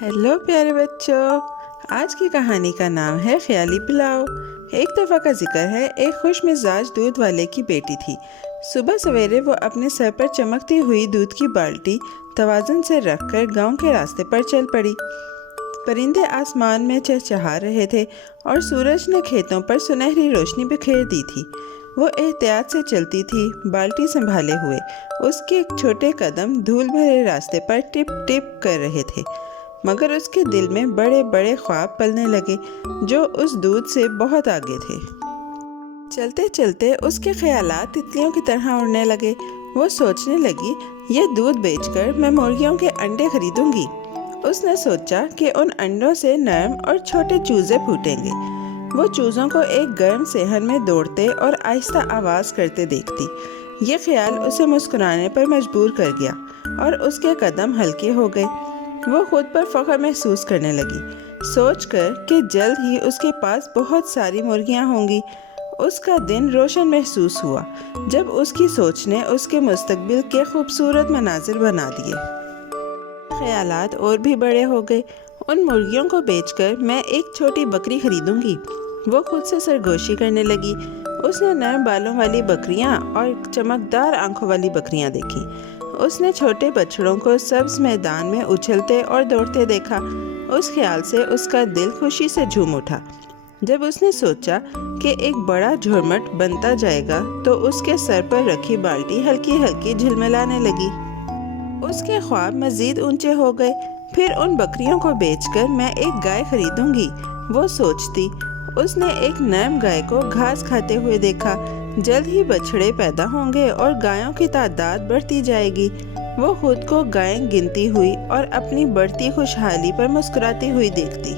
Hello प्यारे बच्चों। आज की कहानी का नाम है ख्याली पुलाव। एक दफ़ा का जिक्र है, एक खुश मिजाज दूध वाले की बेटी थी। सुबह सवेरे वो अपने सर पर चमकती हुई दूध की बाल्टी तवाज़ुन से रखकर गांव के रास्ते पर चल पड़ी। परिंदे आसमान में चहचहा रहे थे और सूरज ने खेतों पर सुनहरी रोशनी बिखेर दी थी। वो एहतियात से चलती थी, बाल्टी संभाले हुए। उसके छोटे कदम धूल भरे रास्ते पर टिप टिप कर रहे थे, मगर उसके दिल में बड़े बड़े ख्वाब पलने लगे जो उस दूध से बहुत आगे थे। चलते चलते उसके ख्यालात तितलियों की तरह उड़ने लगे। वो सोचने लगी, ये दूध बेचकर मैं मुर्गियों के अंडे खरीदूंगी। उसने सोचा कि उन अंडों से नरम और छोटे चूजे फूटेंगे। वो चूजों को एक गर्म सेहन में दौड़ते और आहिस्ता आवाज़ करते देखती। ये ख्याल उसे मुस्कुराने पर मजबूर कर गया और उसके कदम हल्के हो गए। वो खुद पर फख्र महसूस करने लगी, सोचकर कि जल्द ही उसके पास बहुत सारी मुर्गियां होंगी। उसका दिन रोशन महसूस हुआ जब उसकी सोच ने उसके मुस्तकबिल के खूबसूरत मनाजिर बना दिए। ख्यालात और भी बड़े हो गए। उन मुर्गियों को बेचकर मैं एक छोटी बकरी खरीदूंगी। वो खुद से सरगोशी करने लगी। उसने नरम बालों वाली बकरियां और चमकदार आंखों वाली बकरियां देखी। उसने छोटे बछड़ों को सब्ज मैदान में उछलते और दौड़ते देखा। उस ख्याल से उसका दिल खुशी से झूम उठा। जब उसने सोचा कि एक बड़ा झुरमुट बनता जाएगा तो उसके सर पर रखी बाल्टी हल्की हल्की झिलमिलाने लगी। उसके ख्वाब मजीद ऊंचे हो गए। फिर उन बकरियों को बेचकर मैं एक गाय खरीदूंगी, वो सोचती। उसने एक नरम गाय को घास खाते हुए देखा। जल्द ही बछड़े पैदा होंगे और गायों की तादाद बढ़ती जाएगी। वो खुद को गायें गिनती हुई और अपनी बढ़ती खुशहाली पर मुस्कुराती हुई देखती।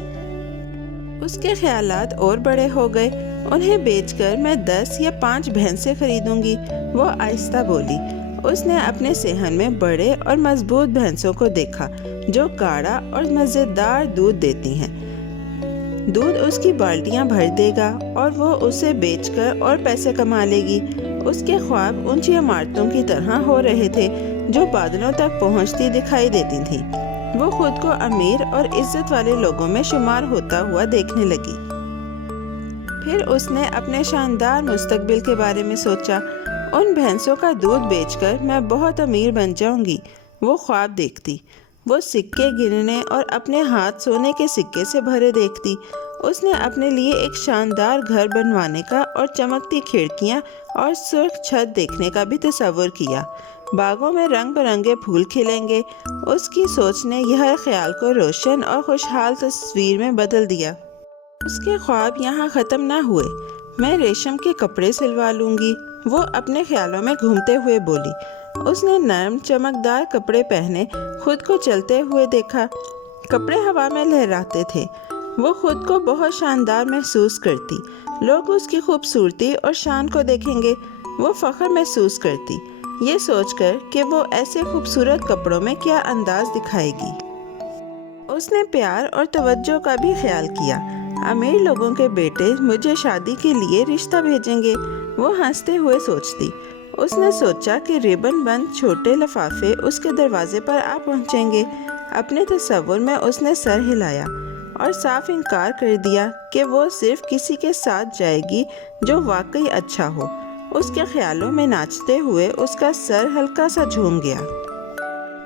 उसके ख्यालात और बड़े हो गए। उन्हें बेचकर मैं 10 या 5 भैंसें खरीदूंगी, वो आहिस्ता बोली। उसने अपने सेहन में बड़े और मजबूत भैंसों को देखा जो गाढ़ा और मज़ेदार दूध देती हैं। दूध उसकी बाल्टियां भर देगा और वो उसे बेचकर और पैसे कमा लेगी। उसके ख्वाब ऊंची इमारतों की तरह हो रहे थे जो बादलों तक पहुंचती दिखाई देती थी। वो खुद को अमीर और इज्जत वाले लोगों में शुमार होता हुआ देखने लगी। फिर उसने अपने शानदार मुस्तकबिल के बारे में सोचा। उन भैंसों का दूध बेचकर मैं बहुत अमीर बन जाऊंगी, वो ख्वाब देखती। वो सिक्के गिनने और अपने हाथ सोने के सिक्के से भरे देखती। उसने अपने लिए एक शानदार घर बनवाने का और चमकती खिड़कियां और सुर्ख छत देखने का भी तस्वर किया। बागों में रंग बिरंगे फूल खिलेंगे। उसकी सोच ने यह ख्याल को रोशन और खुशहाल तस्वीर में बदल दिया। उसके ख्वाब यहाँ ख़त्म ना हुए। मैं रेशम के कपड़े सिलवा लूँगी, वो अपने ख्यालों में घूमते हुए बोली। उसने नरम चमकदार कपड़े पहने खुद को चलते हुए देखा। कपड़े हवा में लहराते थे। वो खुद को बहुत शानदार महसूस करती। लोग उसकी खूबसूरती और शान को देखेंगे, वो फ़ख्र महसूस करती, ये सोचकर कि वो ऐसे खूबसूरत कपड़ों में क्या अंदाज दिखाएगी। उसने प्यार और तवज्जो का भी ख्याल किया। अमीर लोगों के बेटे मुझे शादी के लिए रिश्ता भेजेंगे, वो हंसते हुए सोचती। उसने सोचा कि रिबन बंद छोटे लिफाफे उसके दरवाजे पर आ पहुंचेंगे। अपने तस्वुर में उसने सर हिलाया और साफ इनकार कर दिया कि वो सिर्फ किसी के साथ जाएगी जो वाकई अच्छा हो। उसके ख्यालों में नाचते हुए उसका सर हल्का सा झूम गया।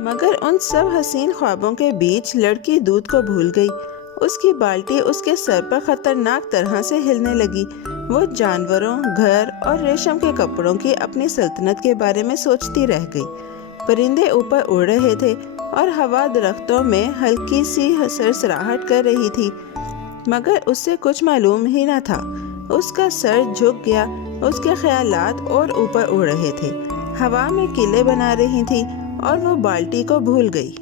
मगर उन सब हसीन ख्वाबों के बीच लड़की दूध को भूल गई। उसकी बाल्टी उसके सर पर खतरनाक तरह से हिलने लगी। वो जानवरों, घर और रेशम के कपड़ों की अपनी सल्तनत के बारे में सोचती रह गई। परिंदे ऊपर उड़ रहे थे और हवा दरख्तों में हल्की सी सरसराहट कर रही थी, मगर उससे कुछ मालूम ही न था। उसका सर झुक गया। उसके ख्यालात और ऊपर उड़ रहे थे, हवा में किले बना रही थी और वो बाल्टी को भूल गई।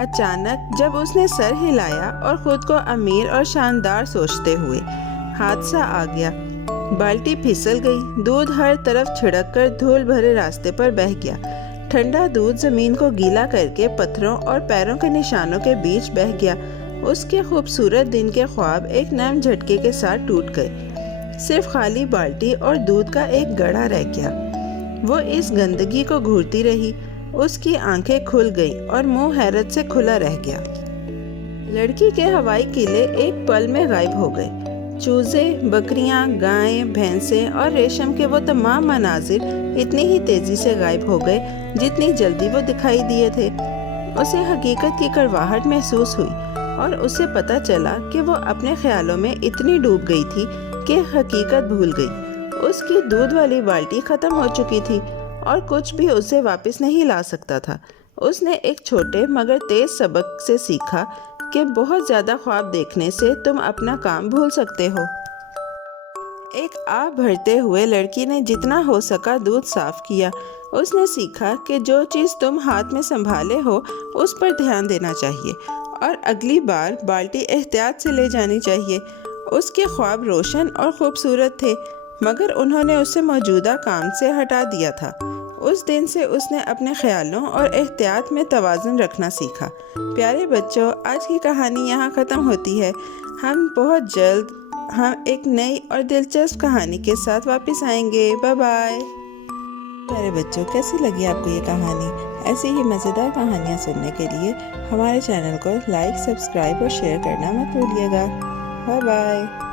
अचानक जब उसने सर हिलाया और खुद को अमीर और शानदार सोचते हुए, हादसा आ गया। बाल्टी फिसल गई। दूध हर तरफ छिड़क कर धूल भरे रास्ते पर बह गया। ठंडा दूध जमीन को गीला करके पत्थरों और पैरों के निशानों के बीच बह गया। उसके खूबसूरत दिन के ख्वाब एक नरम झटके के साथ टूट गए। सिर्फ खाली बाल्टी और दूध का एक गड़ा रह गया। वो इस गंदगी को घूरती रही। उसकी आंखें खुल गईं और मुंह हैरत से खुला रह गया। लड़की के हवाई किले एक पल में गायब हो गए। चूजे, बकरियां, गायें, भैंसें और रेशम के वो तमाम मनाजिर इतनी ही तेजी से गायब हो गए जितनी जल्दी वो दिखाई दिए थे। उसे हकीकत की कड़वाहट महसूस हुई और उसे पता चला कि वो अपने ख्यालों में इतनी डूब गई थी कि हकीकत भूल गई। उसकी दूध वाली बाल्टी ख़त्म हो चुकी थी और कुछ भी उसे वापस नहीं ला सकता था। उसने एक छोटे मगर तेज सबक से सीखा कि बहुत ज़्यादा ख्वाब देखने से तुम अपना काम भूल सकते हो। एक आग भरते हुए लड़की ने जितना हो सका दूध साफ किया। उसने सीखा कि जो चीज़ तुम हाथ में संभाले हो उस पर ध्यान देना चाहिए और अगली बार बाल्टी एहतियात से ले जानी चाहिए। उसके ख्वाब रोशन और खूबसूरत थे मगर उन्होंने उसे मौजूदा काम से हटा दिया था। उस दिन से उसने अपने ख्यालों और एहतियात में तवाज़ुन रखना सीखा। प्यारे बच्चों, आज की कहानी यहाँ ख़त्म होती है। हम बहुत जल्द एक नई और दिलचस्प कहानी के साथ वापस आएंगे। Bye bye. प्यारे बच्चों, कैसी लगी आपको ये कहानी? ऐसी ही मज़ेदार कहानियाँ सुनने के लिए हमारे चैनल को लाइक, सब्सक्राइब और शेयर करना मत भूलिएगा। Bye bye.